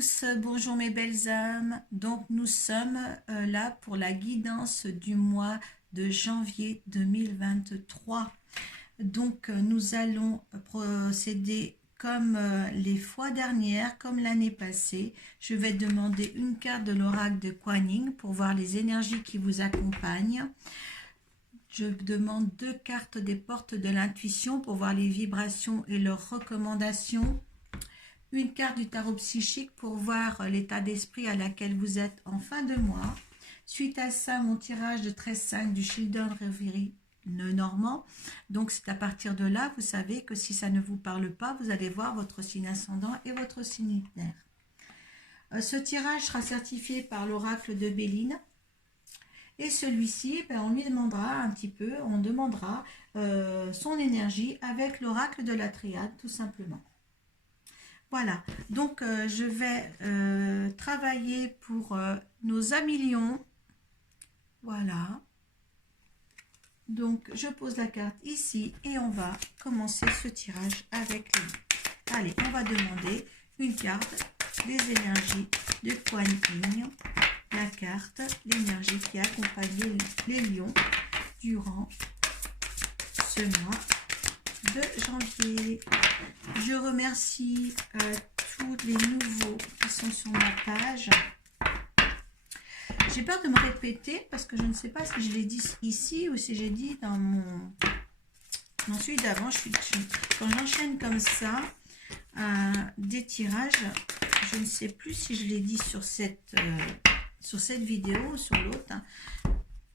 tous, bonjour mes belles âmes. Donc nous sommes là pour la guidance du mois de janvier 2023. Donc nous allons procéder comme les fois dernières, comme l'année passée. Je vais demander une carte de l'oracle de Kuan Yin pour voir les énergies qui vous accompagnent. Je demande 2 cartes des portes de l'intuition pour voir les vibrations et leurs recommandations. Une carte du tarot psychique pour voir l'état d'esprit à laquelle vous êtes en fin de mois. Suite à ça, mon tirage de 13-5 du Children Reverie Normand. Donc c'est à partir de là, vous savez que si ça ne vous parle pas, vous allez voir votre signe ascendant et votre signe lunaire. Ce tirage sera certifié par l'oracle de Béline. Et celui-ci, on lui demandera un petit peu, on demandera son énergie avec l'oracle de la triade, tout simplement. Voilà, donc je vais travailler pour nos amis lions. Voilà. Donc je pose la carte ici et on va commencer ce tirage avec les lions. Allez, on va demander une carte des énergies de Kuan Yin. La carte, l'énergie qui accompagne les lions durant ce mois de janvier. Je remercie tous les nouveaux qui sont sur ma page. J'ai peur de me répéter parce que je ne sais pas si je l'ai dit ici ou si j'ai dit dans celui d'avant. Quand j'enchaîne comme ça des tirages, je ne sais plus si je l'ai dit sur cette vidéo ou sur l'autre.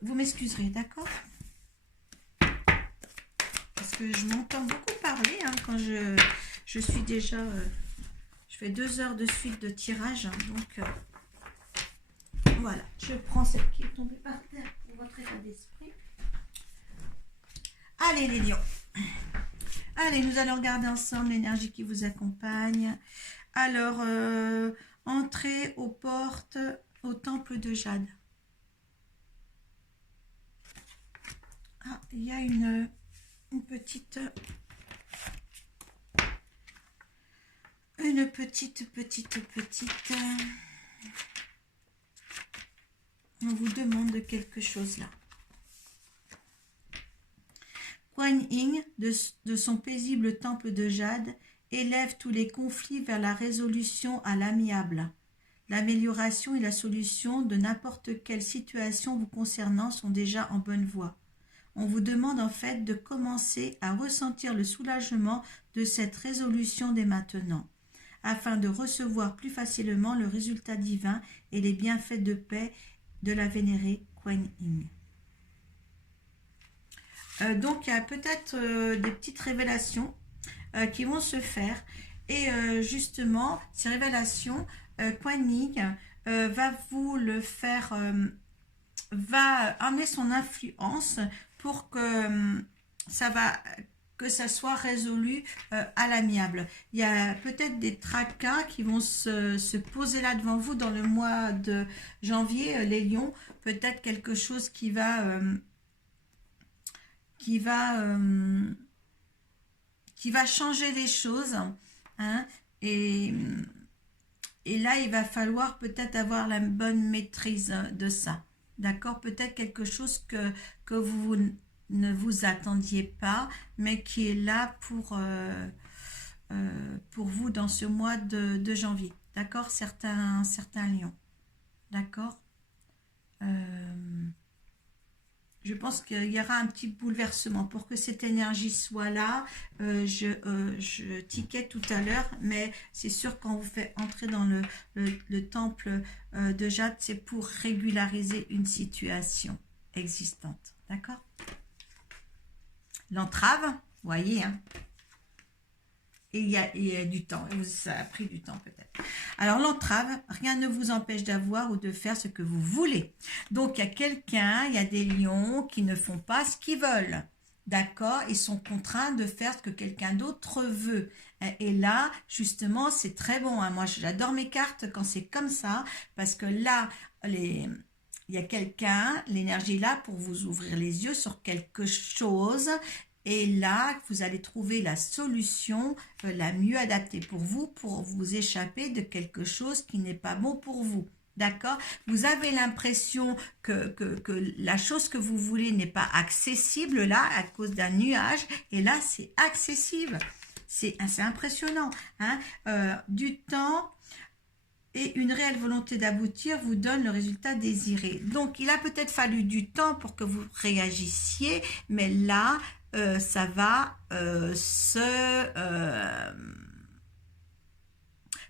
Vous m'excuserez, d'accord ? Parce que je m'entends beaucoup parler quand je suis déjà... je fais 2 heures de suite de tirage. Donc, voilà. Je prends celle qui est tombée par terre pour votre état d'esprit. Allez, les lions. Allez, nous allons regarder ensemble l'énergie qui vous accompagne. Alors, entrez aux portes au temple de Jade. Ah, il y a une petite on vous demande quelque chose là. Kuan Yin de son paisible temple de jade élève tous les conflits vers la résolution à l'amiable. L'amélioration et la solution de n'importe quelle situation vous concernant sont déjà en bonne voie. On vous demande en fait de commencer à ressentir le soulagement de cette résolution dès maintenant, afin de recevoir plus facilement le résultat divin et les bienfaits de paix de la vénérée Kuan Yin. Donc il y a peut-être des petites révélations qui vont se faire et justement ces révélations, Kuan Yin va vous le faire, va amener son influence pour que ça soit résolu à l'amiable. Il y a peut-être des tracas qui vont se poser là devant vous dans le mois de janvier, les lions. Peut-être quelque chose qui va changer les choses. Et là, il va falloir peut-être avoir la bonne maîtrise de ça. D'accord, peut-être quelque chose que vous ne vous attendiez pas, mais qui est là pour vous dans ce mois de janvier. D'accord, certains lions. D'accord. Je pense qu'il y aura un petit bouleversement pour que cette énergie soit là. Je tiquais tout à l'heure, mais c'est sûr quand vous faites entrer dans le temple de Jade, c'est pour régulariser une situation existante. D'accord? L'entrave, vous voyez, et il y a du temps, ça a pris du temps peut-être. Alors l'entrave, rien ne vous empêche d'avoir ou de faire ce que vous voulez. Donc il y a des lions qui ne font pas ce qu'ils veulent. D'accord? Ils sont contraints de faire ce que quelqu'un d'autre veut. Et là, justement, c'est très bon. Moi, j'adore mes cartes quand c'est comme ça, parce que là, il y a quelqu'un, l'énergie là, pour vous ouvrir les yeux sur quelque chose Et là, vous allez trouver la solution la mieux adaptée pour vous échapper de quelque chose qui n'est pas bon pour vous. D'accord? Vous avez l'impression que la chose que vous voulez n'est pas accessible là à cause d'un nuage. Et là, c'est accessible. C'est impressionnant. Hein? Du temps et une réelle volonté d'aboutir vous donne le résultat désiré. Donc, il a peut-être fallu du temps pour que vous réagissiez, mais là, ça va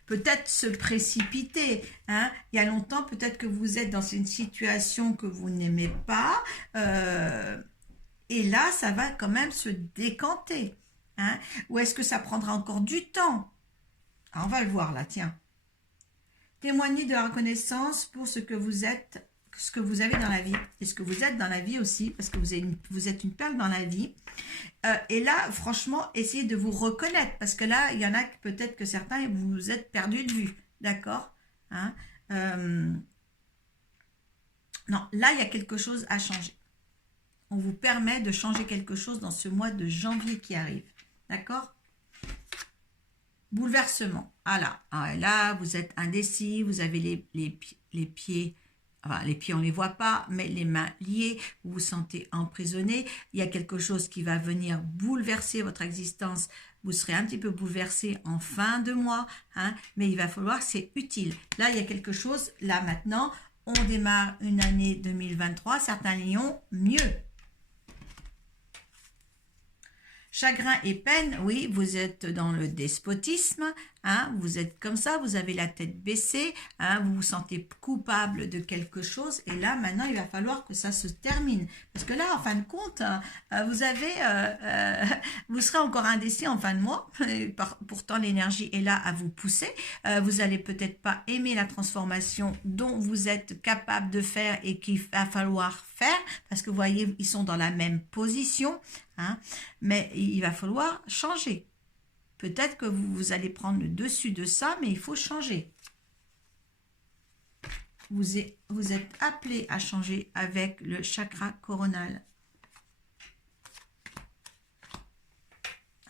peut-être se précipiter. Hein. Il y a longtemps, peut-être que vous êtes dans une situation que vous n'aimez pas, et là, ça va quand même se décanter. Hein. Ou est-ce que ça prendra encore du temps? Alors, on va le voir là, tiens. Témoignez de la reconnaissance pour ce que vous êtes, ce que vous avez dans la vie, et ce que vous êtes dans la vie aussi, parce que vous êtes une perle dans la vie. Et là, franchement, essayez de vous reconnaître, parce que là, il y en a peut-être que certains, vous êtes perdus de vue, d'accord? Hein? Non, là, il y a quelque chose à changer. On vous permet de changer quelque chose dans ce mois de janvier qui arrive, d'accord? Bouleversement. Ah là, vous êtes indécis, vous avez les pieds, enfin, les pieds on ne les voit pas, mais les mains liées, vous vous sentez emprisonné. Il y a quelque chose qui va venir bouleverser votre existence. Vous serez un petit peu bouleversé en fin de mois, hein, mais il va falloir, c'est utile. Là, il y a quelque chose, là maintenant, on démarre une année 2023, certains lions, mieux. Chagrin et peine, oui, vous êtes dans le despotisme, hein, vous êtes comme ça, vous avez la tête baissée, hein, vous vous sentez coupable de quelque chose, et là, maintenant, il va falloir que ça se termine. Parce que là, en fin de compte, vous serez encore indécis en fin de mois, pourtant l'énergie est là à vous pousser, vous allez peut-être pas aimer la transformation dont vous êtes capable de faire et qu'il va falloir faire, parce que vous voyez, ils sont dans la même position, hein, mais il va falloir changer. Peut-être que vous allez prendre le dessus de ça, mais il faut changer. Vous êtes appelé à changer avec le chakra coronal.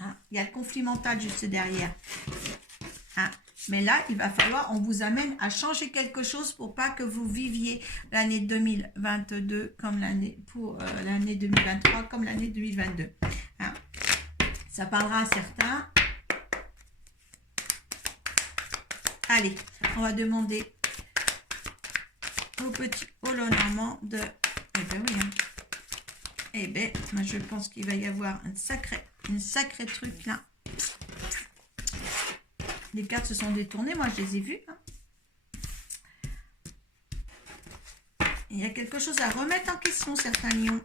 Hein, il y a le conflit mental juste derrière. Hein, mais là, il va falloir, on vous amène à changer quelque chose pour pas que vous viviez l'année 2022 comme l'année, pour l'année 2023 comme l'année 2022. Hein, ça parlera à certains. Allez, on va demander au petit holo normand de... Eh ben oui, hein. Eh ben, moi je pense qu'il va y avoir un sacré truc là. Les cartes se sont détournées, moi je les ai vues. Hein. Il y a quelque chose à remettre en question, certains lions.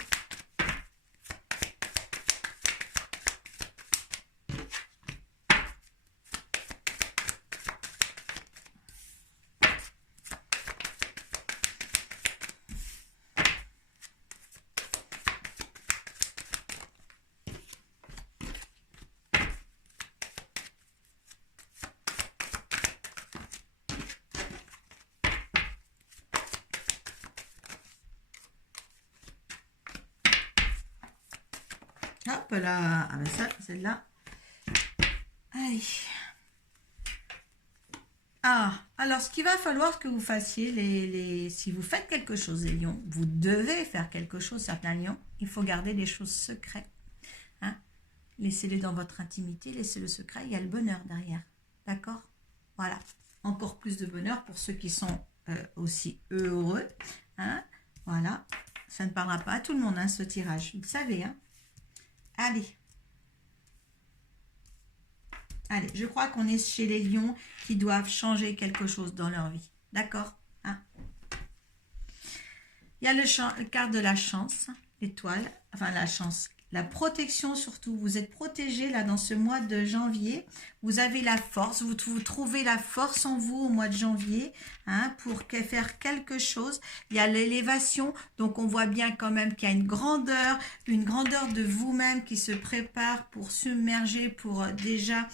Hop là, ah ben ça, celle-là. Allez. Ah, alors ce qu'il va falloir que vous fassiez, si vous faites quelque chose, les lions, vous devez faire quelque chose, certains lions, il faut garder les choses secrètes. Hein? Laissez-les dans votre intimité, laissez-le secret, il y a le bonheur derrière. D'accord? Voilà. Encore plus de bonheur pour ceux qui sont aussi heureux. Hein? Voilà. Ça ne parlera pas à tout le monde, hein, ce tirage. Vous le savez, hein? Allez. Allez, je crois qu'on est chez les lions qui doivent changer quelque chose dans leur vie. D'accord, hein? Il y a le quart de la chance, l'étoile, enfin la chance, la protection surtout. Vous êtes protégé là dans ce mois de janvier. Vous avez la force, vous trouvez la force en vous au mois de janvier, hein, pour faire quelque chose. Il y a l'élévation, donc on voit bien quand même qu'il y a une grandeur de vous-même qui se prépare pour submerger, pour déjà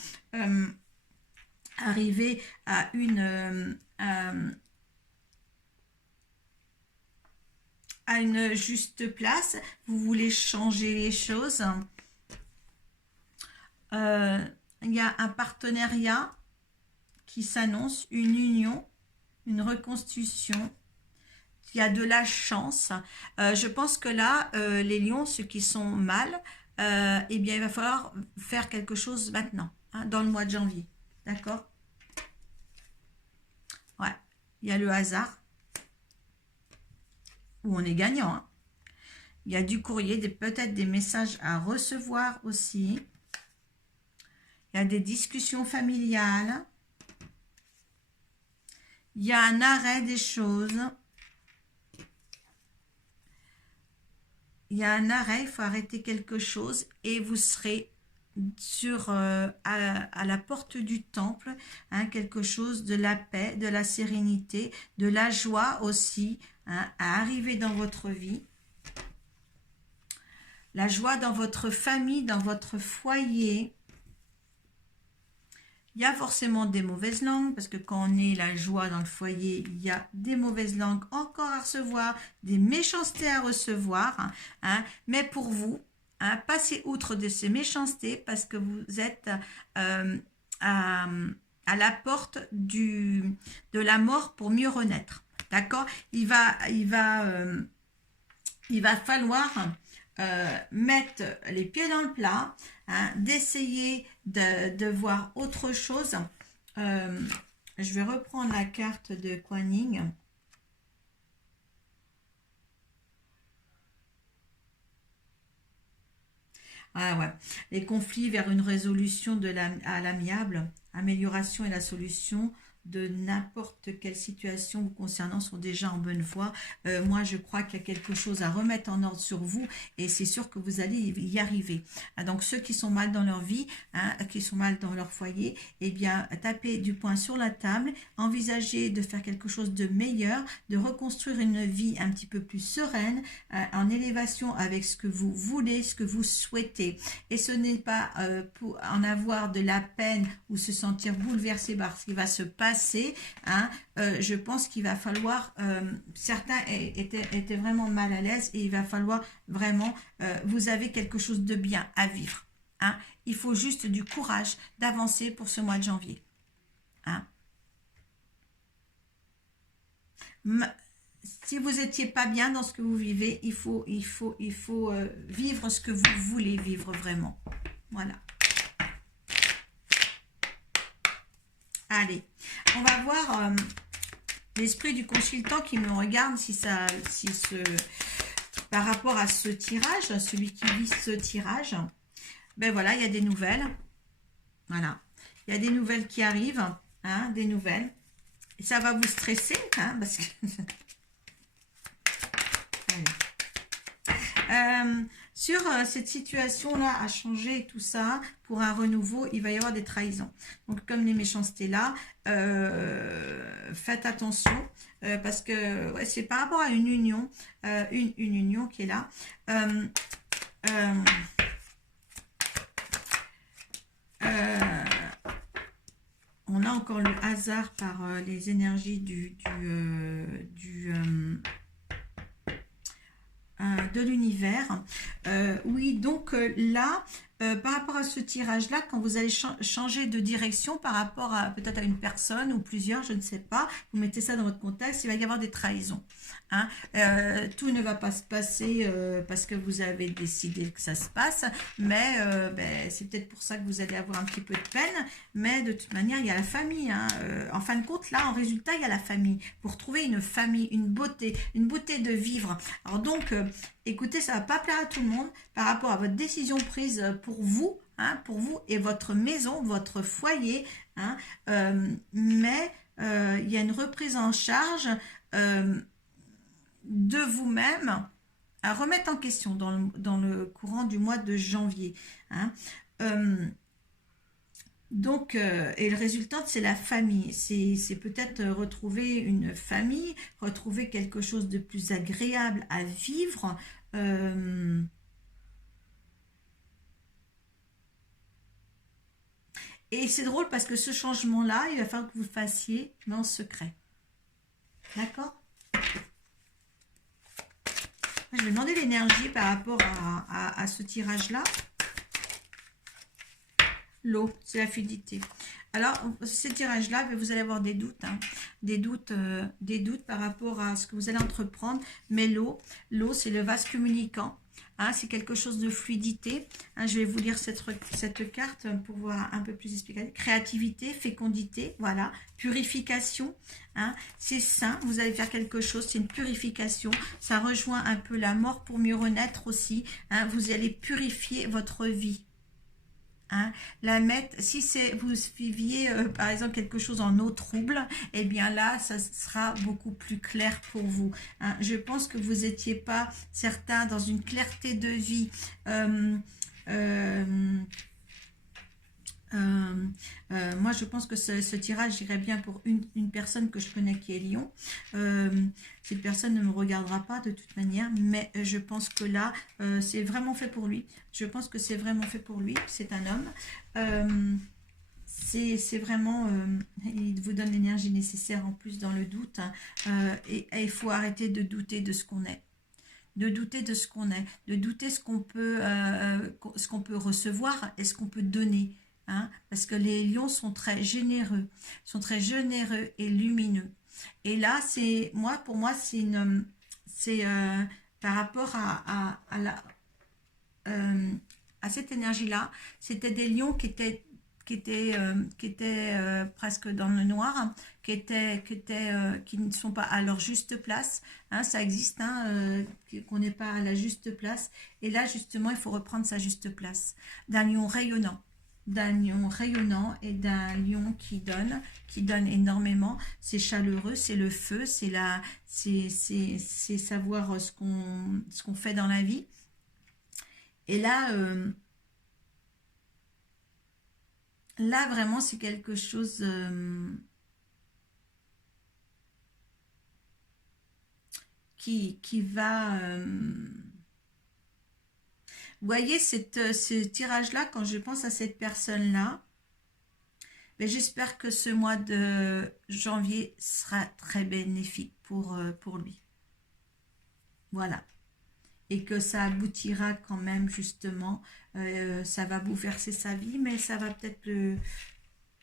arriver à une juste place. Vous voulez changer les choses. Il y a un partenariat qui s'annonce, une union, une reconstitution. Il y a de la chance. Je pense que là, les lions, ceux qui sont mal, eh bien, il va falloir faire quelque chose maintenant, hein, dans le mois de janvier. D'accord? Ouais, il y a le hasard, où on est gagnant, hein. Il y a du courrier, peut-être des messages à recevoir aussi. Il y a des discussions familiales. Il y a un arrêt des choses. Il y a un arrêt, il faut arrêter quelque chose et vous serez à la porte du temple, hein, quelque chose de la paix, de la sérénité, de la joie aussi, hein, à arriver dans votre vie. La joie dans votre famille, dans votre foyer. Il y a forcément des mauvaises langues, parce que quand on est la joie dans le foyer, il y a des mauvaises langues encore à recevoir, des méchancetés à recevoir, hein, mais pour vous, hein, passez outre de ces méchancetés, parce que vous êtes à la porte de la mort pour mieux renaître. D'accord? Il va falloir mettre les pieds dans le plat, hein, d'essayer de voir autre chose. Je vais reprendre la carte de Kuan Yin. Ah ouais, les conflits vers une résolution à l'amiable, amélioration et la solution de n'importe quelle situation vous concernant sont déjà en bonne voie. Moi, je crois qu'il y a quelque chose à remettre en ordre sur vous et c'est sûr que vous allez y arriver. Ah, donc, ceux qui sont mal dans leur vie, hein, qui sont mal dans leur foyer, eh bien, tapez du poing sur la table, envisagez de faire quelque chose de meilleur, de reconstruire une vie un petit peu plus sereine, en élévation avec ce que vous voulez, ce que vous souhaitez. Et ce n'est pas pour en avoir de la peine ou se sentir bouleversé par ce qui va se passer. Hein, je pense qu'il va falloir, certains étaient vraiment mal à l'aise et il va falloir vraiment, vous avez quelque chose de bien à vivre. Hein, il faut juste du courage d'avancer pour ce mois de janvier. Hein. Si vous n'étiez pas bien dans ce que vous vivez, il faut vivre ce que vous voulez vivre vraiment. Voilà. Allez, on va voir l'esprit du consultant qui me regarde par rapport à ce tirage, celui qui vit ce tirage. Ben voilà, il y a des nouvelles. Voilà, il y a des nouvelles qui arrivent, hein, des nouvelles. Et ça va vous stresser, hein, parce que... sur cette situation-là à changer tout ça, pour un renouveau, il va y avoir des trahisons. Donc, comme les méchancetés là, faites attention, parce que ouais, c'est par rapport à une union, une union qui est là. On a encore le hasard par les énergies de l'univers. Oui, donc là, par rapport à ce tirage-là, quand vous allez changer de direction par rapport à peut-être à une personne ou plusieurs, je ne sais pas, vous mettez ça dans votre contexte, il va y avoir des trahisons. Hein. Tout ne va pas se passer parce que vous avez décidé que ça se passe, mais c'est peut-être pour ça que vous allez avoir un petit peu de peine, mais de toute manière, il y a la famille. Hein. En fin de compte, là, en résultat, il y a la famille. Pour trouver une famille, une beauté de vivre. Alors donc, écoutez, ça ne va pas plaire à tout le monde par rapport à votre décision prise pour vous, hein, pour vous et votre maison, votre foyer, hein, mais il y a une reprise en charge de vous-même à remettre en question dans le courant du mois de janvier. Hein. Donc, et le résultat, c'est la famille. C'est peut-être retrouver une famille, retrouver quelque chose de plus agréable à vivre. Et c'est drôle parce que ce changement-là, il va falloir que vous le fassiez, mais en secret. D'accord ? Je vais demander l'énergie par rapport à ce tirage-là. L'eau, c'est la fluidité. Alors, ce tirage-là, vous allez avoir des doutes, hein, des doutes par rapport à ce que vous allez entreprendre. Mais l'eau, c'est le vase communicant. Hein, c'est quelque chose de fluidité. Hein, je vais vous lire cette carte pour voir un peu plus expliquer. Créativité, fécondité, voilà. Purification, hein, c'est sain. Vous allez faire quelque chose, c'est une purification. Ça rejoint un peu la mort pour mieux renaître aussi. Hein, vous allez purifier votre vie. Hein, la mettre, si c'est vous viviez par exemple quelque chose en eau trouble, eh bien là, ça sera beaucoup plus clair pour vous. Hein. Je pense que vous n'étiez pas certains dans une clarté de vie. Euh, euh, moi, je pense que ce tirage irait bien pour une personne que je connais qui est Lion. Cette personne ne me regardera pas de toute manière, mais je pense que là, c'est vraiment fait pour lui. Je pense que c'est vraiment fait pour lui. C'est un homme. C'est vraiment, il vous donne l'énergie nécessaire en plus dans le doute. Hein. Et il faut arrêter de douter de ce qu'on est. De douter de ce qu'on est, de douter ce qu'on peut recevoir et ce qu'on peut donner. Hein, parce que les lions sont très généreux et lumineux. Et là, pour moi, c'est par rapport à cette énergie-là, c'était des lions qui étaient presque dans le noir, hein, qui ne sont pas à leur juste place. Hein, ça existe, hein, qu'on n'est pas à la juste place. Et là, justement, il faut reprendre sa juste place. D'un lion rayonnant. D'un lion rayonnant et d'un lion qui donne énormément. C'est chaleureux, c'est le feu, c'est savoir ce qu'on fait dans la vie. Et là vraiment, c'est quelque chose qui va... vous voyez, ce tirage-là, quand je pense à cette personne-là, ben, j'espère que ce mois de janvier sera très bénéfique pour lui. Voilà. Et que ça aboutira quand même, justement. Ça va bouleverser sa vie, mais ça va peut-être... il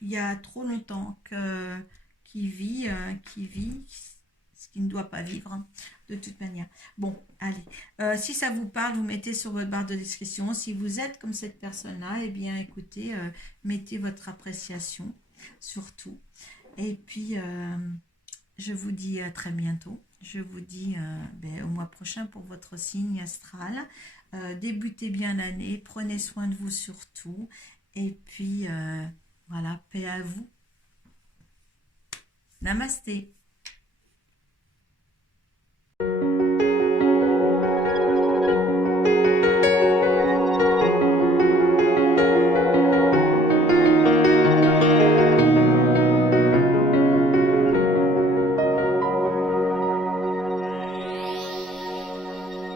y a trop longtemps qu'il vit ce qu'il ne doit pas vivre, hein, de toute manière. Bon, allez. Si ça vous parle, vous mettez sur votre barre de description. Si vous êtes comme cette personne-là, eh bien, écoutez, mettez votre appréciation, surtout. Et puis, je vous dis à très bientôt. Je vous dis au mois prochain pour votre signe astral. Débutez bien l'année, prenez soin de vous surtout. Et puis, voilà, paix à vous. Namasté.